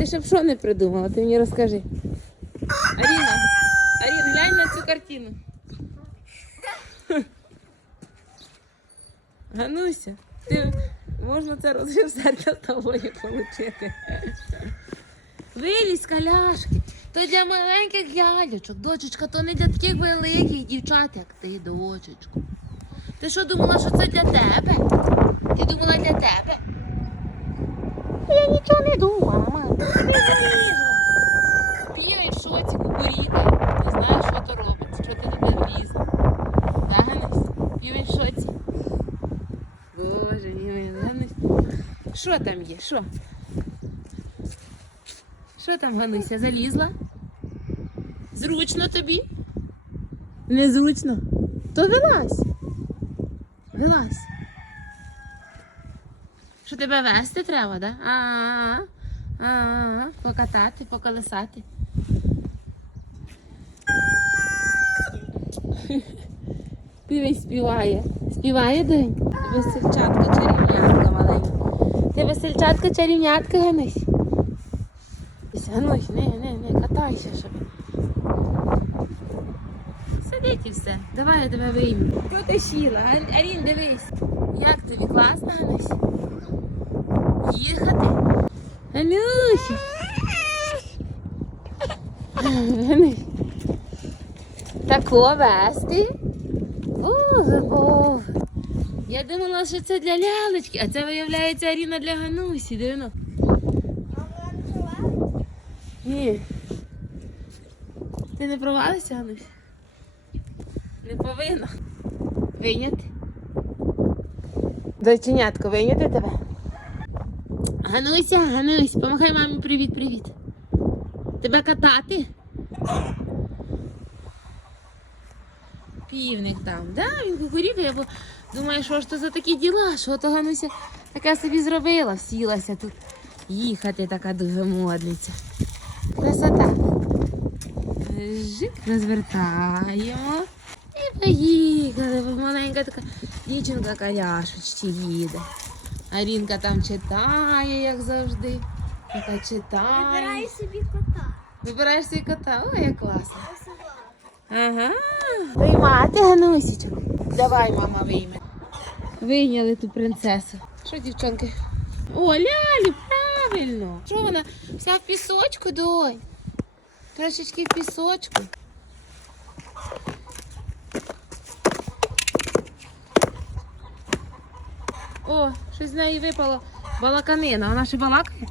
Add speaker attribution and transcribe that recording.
Speaker 1: Ти ще б що не придумала? Ти мені розкажи. Аріна, Арін, глянь на цю картину. Гануся, ти можна це розрив серця з тобою отримати. Вилізь з коляшки. То для маленьких лялечок, дочечка, то не для таких великих дівчат, як ти, дочечко. Ти що думала, що це для тебе? Ти думала для тебе? Я нічого не думала, мама. В шоці, кукуріка. Не знаю, що то робить, що ти туди влізла. Да, Ганусь? Півень в шоці. Що там є? Що? Що там, Гануся, залізла? Зручно тобі? Незручно. То вилазь. Вилазь. Що тебе вести треба, да? А-а-а. А-а-а. Покатати, поколесати. Півень співає. Співає день? Весельчатка чарівнятка маленька. Ти весельчатка чарівнятка, Ганусь. Ганусь, не, не, не, катайся щоб. Сидіть і все. Давай я тебе вийму. Що ти сіла? Арін, дивись. Як тобі класно, Ганусь? Їхати? Ганусь. Тако вести? Боже. Я думала, що це для лялечки, а це виявляється Аріна для Ганусі. Дивно. Ні. Ти не провалишся, Ганусь? Не повинна. Вийняти. Доченятко, вийняти тебе. Гануся, Ганусь, помагай мамі привіт-привіт. Тебе катати? Півник там, да? Він кукурікає, бо думає, що ж то за такі діла, що то Гануся таке собі зробила, сілася тут їхати така дуже модниця. Красота. Жик, розвертаємо. І поїхали, бо маленька така дівчинка коляшечці їде. Арінка там читає, як завжди. Така читає.
Speaker 2: Вибирай собі кота.
Speaker 1: Вибираєш свій кота. Ой, як класно. Ага. Виймати, Ганусічок. Давай, мама, вийме. Вийняли ту принцесу. Що, дівчонки? О, лялі, правильно. Що вона? Вся в пісочку, донь. Трошечки в пісочку. О, щось з неї випало балаканина. Вона ще балакає?